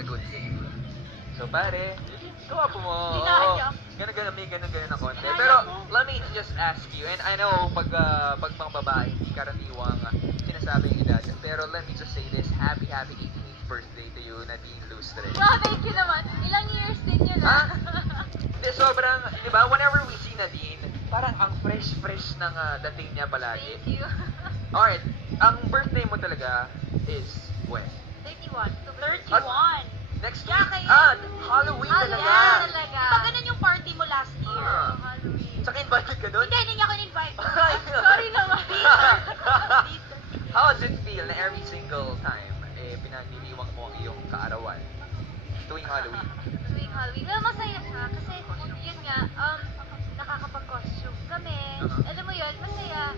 a good thing. So pare, gawa po mo. Ginaya. Ganun, may ganun na konti. Pero let me just ask you, and I know pag mga babae, hindi karaniwang sinasabi yung edad. Pero let me just say this, happy 18th birthday to you, Nadine Lustre. Wow, thank you naman. Ilang years din yun Ha? Hindi, sobrang, di ba, whenever we see Nadine, parang ang fresh ng dating niya palagi. Thank you. Alright, ang birthday mo talaga is when? 31. 31. Next week? Yeah, kayo. Halloween talaga. Yeah, talaga. Diba ganun yung party mo last year? Ah. Halloween. Tsaka invited ka doon? Hindi niya ako in-invite. Sorry naman. How does it feel na every single time, pinagdiriwang mo ang iyong kaarawan tuwing Halloween? Tuwing Halloween. Well, masaya siya kasi yun nga, nakakapag-costume kami. Alam mo yun, masaya.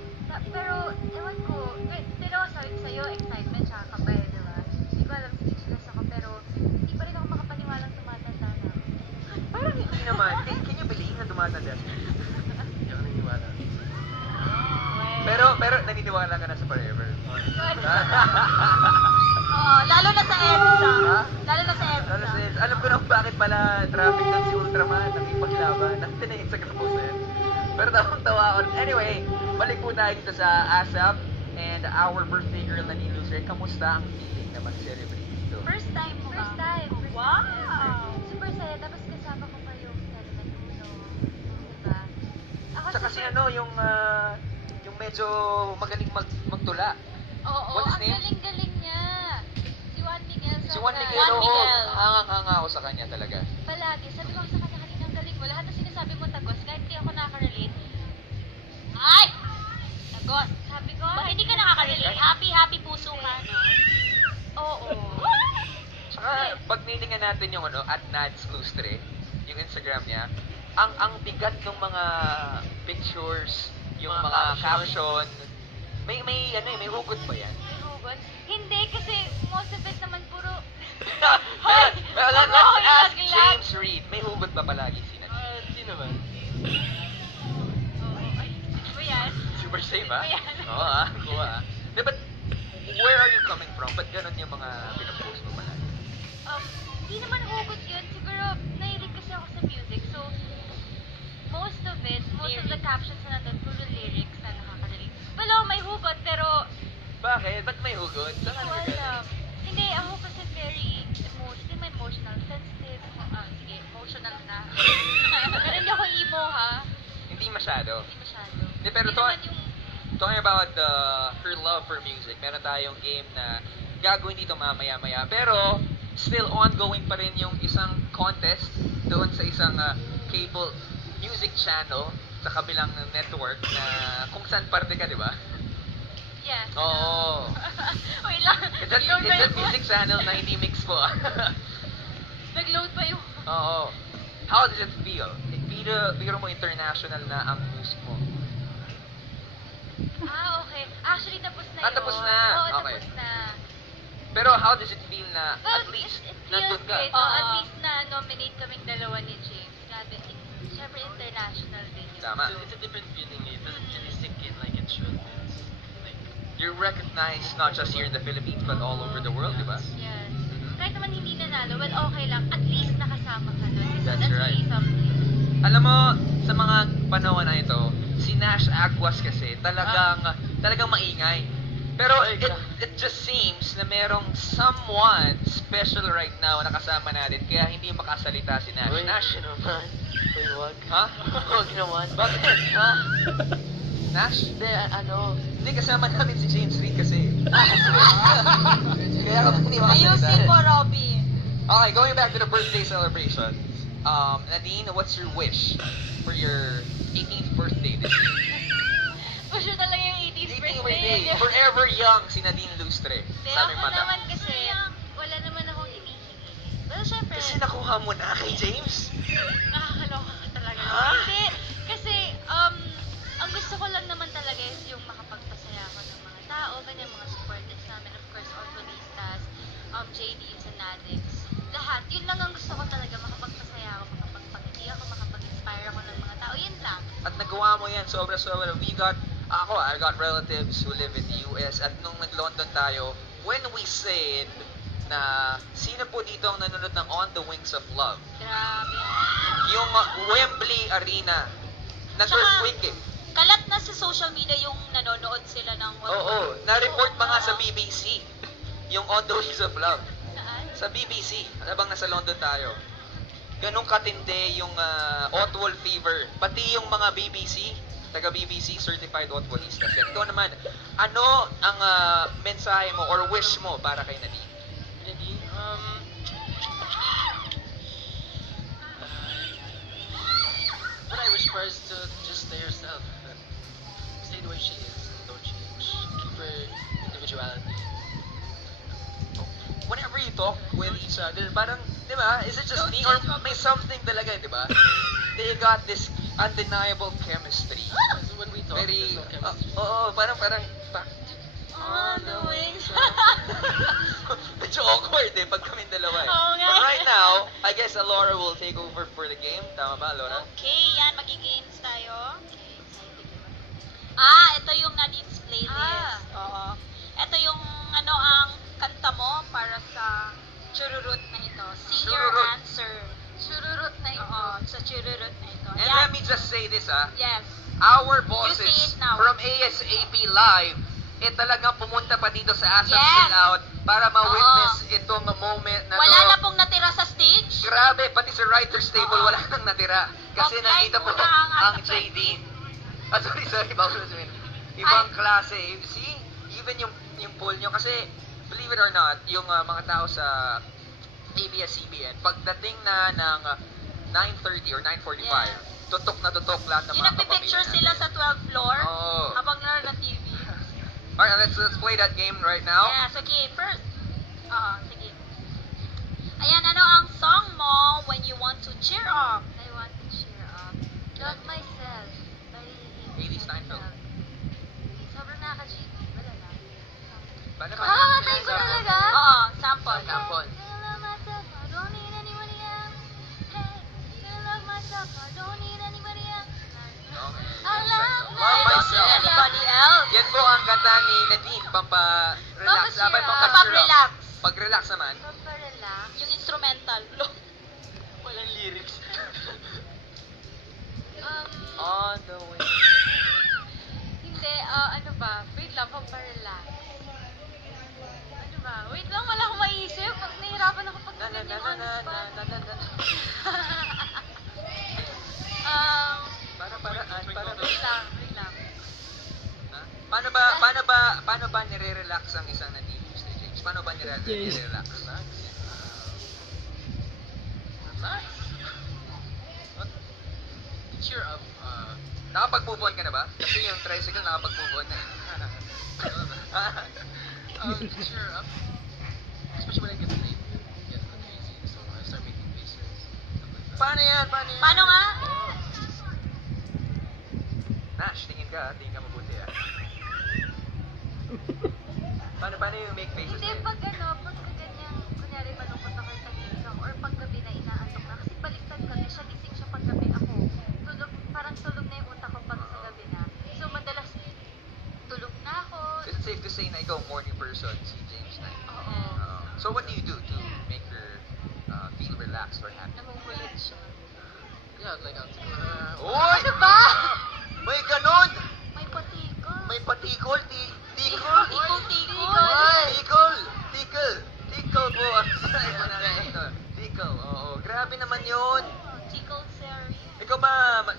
Pero, ewan ko, pero sabi ko sa'yo, excitement siya kapay, diba? Hindi ko alam, speechless ako, pero hindi pa rin ako makapaniwalang tumatanda na. Parang hindi naman. Can you believe na tumatanda? Hindi ako naniniwala. Pero naniniwala ka na sa forever. Oo, lalo na sa EDSA. Ha? Lalo na sa EDSA. Alam ko na kung bakit pala traffic doon si Ultraman nakipaglaban. Nakita na yung Instagram post na yun. Pero tawang-tawa ako. Anyway, balik po tayo dito sa ASAP and our birthday girl na ni Lucer. Kamusta ang feeling na mag-celebrate dito? First time mo ba? First time. Wow! Super saya. Tapos kasama ko pa yung Element Uno. Diba? Ako Tsaka si ano, yung medyo magaling magtula. Oo, What's his ang name? galing-galing niya. Si Juan Miguel. Si Juan Miguel, Juan oo. Miguel. Hangang-hanga ako sa kanya talaga. Palagi. Sabi ko sa kanya, kanina ang galing mo. Lahat ng sinasabi mo tagos, kahit hindi ako nakaka-relate. Ay! Tagos. Sabi ko, Bakit hindi ka nakaka-relate? Happy puso ka, no? Oo. Tsaka, pag nilingan natin yung at Nads Lustre, yung Instagram niya, ang bigat ng mga pictures, yung mga caption, may hugot ba yan? May hugot? Hindi, kasi most of it naman puro... Well, let's Ano, ask ilaglag. James Reid. May hugot ba palagi si Nadine? Hindi naman. Oo. Ay, ano yan? Super safe, ha? Ayan. Oo, ha? Kuha, ha? But, where are you coming from? Ba't ganun yung mga pinapost mo palagi? Hindi naman hugot yun. Siguro, nahilig kasi ako sa music. So, most of the captions na natin, puro lyrics na nakaka-relate. Well, may hugot, pero Bakit? Ba't may hugot? Saan ka hindi ko nagagaling? alam. Hindi, ako kasi very emotional, sensitive. Sige, emotional na. Pero hindi ako emo, ha? Hindi masyado. Hindi masyado. Hindi, pero Hindi naman yung... talking about her love for music, meron tayong game na gagawin dito mamaya-maya. Pero, still ongoing pa rin yung isang contest doon sa isang cable music channel sa kabilang network na kung saan parte ka, di ba? Yes. Oo. Wait lang. It's a music channel na hindi mix po. Nag-load pa yung... Oo. How does it feel? Biro mo international na ang music mo. Okay. Actually, tapos na yun. Tapos na. Oo, Okay. tapos na. Pero how does it feel na Well, at least it feels nandun ka? great. At least na-nominate kaming dalawa ni James. Grabe. Siyempre, international din yun. Tama. It's a different feeling. It doesn't really sink in like it should. It's like, You're recognized not just here in the Philippines but all over the world, di ba? Yes. Kahit naman hindi nanalo, well, okay lang. At least nakasama ka doon. That's right. really something. Alam mo, sa mga panahon na ito, si Nash Aguas kasi talagang maingay. Pero it just seems na merong someone special right now na kasama natin kaya hindi makasalita si Nash. Uy, Nash, naman. Uy, wag. ha? Wag naman. Bakit? Ha? Nash? Hindi, Hindi, kasama namin si James Reid kasi. Kaya kami hindi makasalita. Ayusin mo, Robby. Okay, going back to the birthday celebration. Nadine, what's your wish for your 18th birthday this year? Push mo talaga yung 80s 18th birthday. birthday. Forever young si Nadine Lustre. Hindi, Sa aming ako mata. naman kasi, wala naman akong hinihingi. Well, syempre, Kasi nakuha mo na kay James. nakakaloka ka talaga. Ha? Hindi, kasi, ang gusto ko lang naman talaga is yung makapagpasaya ako ng mga tao, ganyan, mga supporters namin, of course, Orphonistas, JDs and addicts. Lahat, yun lang ang gusto ko talaga, makapagpasaya ako, makapagpangiti ako, makapag-inspire ako ng mga tao, yun lang. At nagawa mo yan, sobra-sobra. I got relatives who live in the US at nung nag-London tayo, when we said na sino po dito ang nanonood ng On the Wings of Love? Grabe. Yung Wembley Arena. Nag-earthquake eh. Kalat na sa social media yung nanonood sila ng... Oo, na-report pa nga sa BBC. Yung On the Wings of Love. Saan? Sa BBC, habang nasa London tayo. Ganong katindi yung Otwol fever. Pati yung mga BBC, taga-BBC certified Otwolistas. Yan. Ikaw naman, ano ang mensahe mo or wish mo para kay Nadine? Nadine, what I wish for is to just stay yourself. Stay the way she is. Don't change. Keep her individuality. Whenever you talk with each other, parang, di ba, is it just me or may something talaga, di ba? They got this undeniable chemistry. So when we talk, Very, there's no chemistry. parang, On the wings. medyo awkward eh, pag kami dalawa eh. Oo nga. But right now, I guess Alora will take over for the game. Tama ba, Alora? Okay, yan. Magigames tayo. Okay, excited naman. Ito yung Nadine's playlist. Ah. Oo. Ito yung ang kanta mo para sa Chururut na ito. Sing your Chururut. answer. Chururut na ito. Oo, sa Chururut na ito. And Yan. let me just say this Yes. our You bosses see it now. from ASAP Live, talagang pumunta pa dito sa ASAP Yes. Chill Out para ma-witness itong moment na Wala to. na pong natira sa stage. Grabe, pati sa writer's table Oo. wala nang natira. Kasi Offline nandito po muna ang ang ASAP JD. Sorry, bawal na sabihin. Ibang klase. See, even yung poll nyo, kasi believe it or not, yung mga tao sa ABS-CBN, pagdating na ng 9:30 or 9:45, Yes. tutok na tutok lahat ng Yung mga nagpipicture kapamilya sila natin. sa 12th floor Oo. habang naroon na TV. Alright, let's play that game right now. Yes, okay. First, sige. Ayan, ano ang song mo when you want to cheer up? I want to cheer up. Love myself. By Hailey Steinfeld. Sobrang nakaka-cheat. Wala lang. Paano Kakakatayin ko talaga? Oo, sample. Sample. I love myself. I don't need anybody else. Hey, I love myself. I don't need anybody else. Okay. I love Love myself. Anybody else? Yan po ang kanta ni Nadine, pampa-relax. Pampacheer up. Pag-relax. Pag-relax naman. Pagpa-relax. Yung instrumental. Walang lyrics. On the way. Hindi, ano ba? Wait lang, pagpa-relax. Ano ba? Wait lang, wala akong maisip. Pag nahihirapan ako pag Na na na ganyan na on the na spot. na na na na. Para. Wait lang, wait lang. Ha? Paano ba nire-relax ang isang Nadine, Mr. James? Paano ba nire-relax? Relax. What? Cheer up. Nakapag-move on ka na ba? Kasi yung tricycle nakapag-move on na. Cheer up. Especially when I get late, get crazy, so I start making faces. Stuff like that. Paano yan? Paano nga? Nash, tingin ka mabuti ah. Paano yung make faces Hindi, na yun? pag ganyan, kunyari malungkot ako sa gising or paggabi na inaantok na. Kasi baliktad kami, siya gising siya paggabi ako. Parang tulog na yung utak ko pag sa gabi na. So, madalas tulog na ako. Is it safe to say na ikaw morning person, si James na? Oo. So what do you do to make her feel relaxed or happy? Namumulit siya. Yeah, like I'll Oy! Ano ba? May ganon! May patikol. May patikol, tikol! Tikol. Ay, tikol po. Tikol, oo. Grabe naman yun. Tickle Sari. Ikaw ba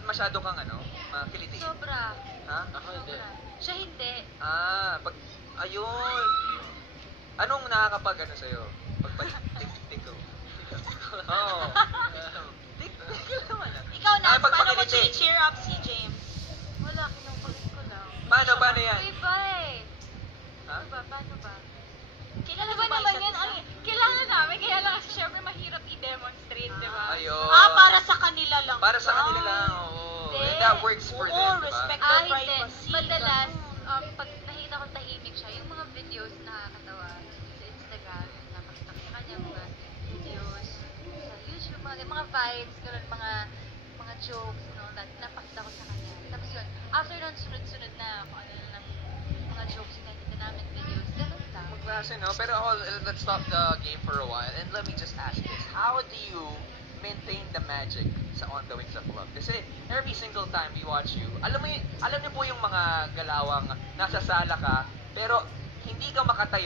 masyado kang makiliti? Sobra. Ha? Ako hindi. Siya hindi. Ayun. Anong nakakapag sa'yo? Tikol. Oo. Tikol naman ah. Ikaw na, Pag paano mo pakiliti. cheer up si James? Wala, kinukulit ko lang. Paano yan? Iba eh. Ha? Ano ba? Paano ba? Kilala Ano mo ba ba naman isa't yan? isa? Kilala namin, kaya lang kasi syempre mahirap i-demonstrate, di ba? Ayun. Para sa kanila lang. Para sa ba? kanila lang, oo. Hindi. And that works for Oo, them, diba? respect. Hindi. privacy. Madalas, pag nakita ko tahimik siya, yung mga videos na nakakatawa sa Instagram, napakita ko sa kanya, mga videos sa YouTube, mga vibes, ganun, mga jokes, and all that, napakita ko sa kanya. Tapos yun, after nun, sunod-sunod na kung ano ng mga jokes yung nakikita namin, videos, ganun lang. Klase, no? Pero let's stop the game for a while and let me just ask this. How do you maintain the magic sa ongoing sa club? Kasi every single time we watch you, alam niyo po yung mga galawang nasa sala ka, pero hindi ka makatayo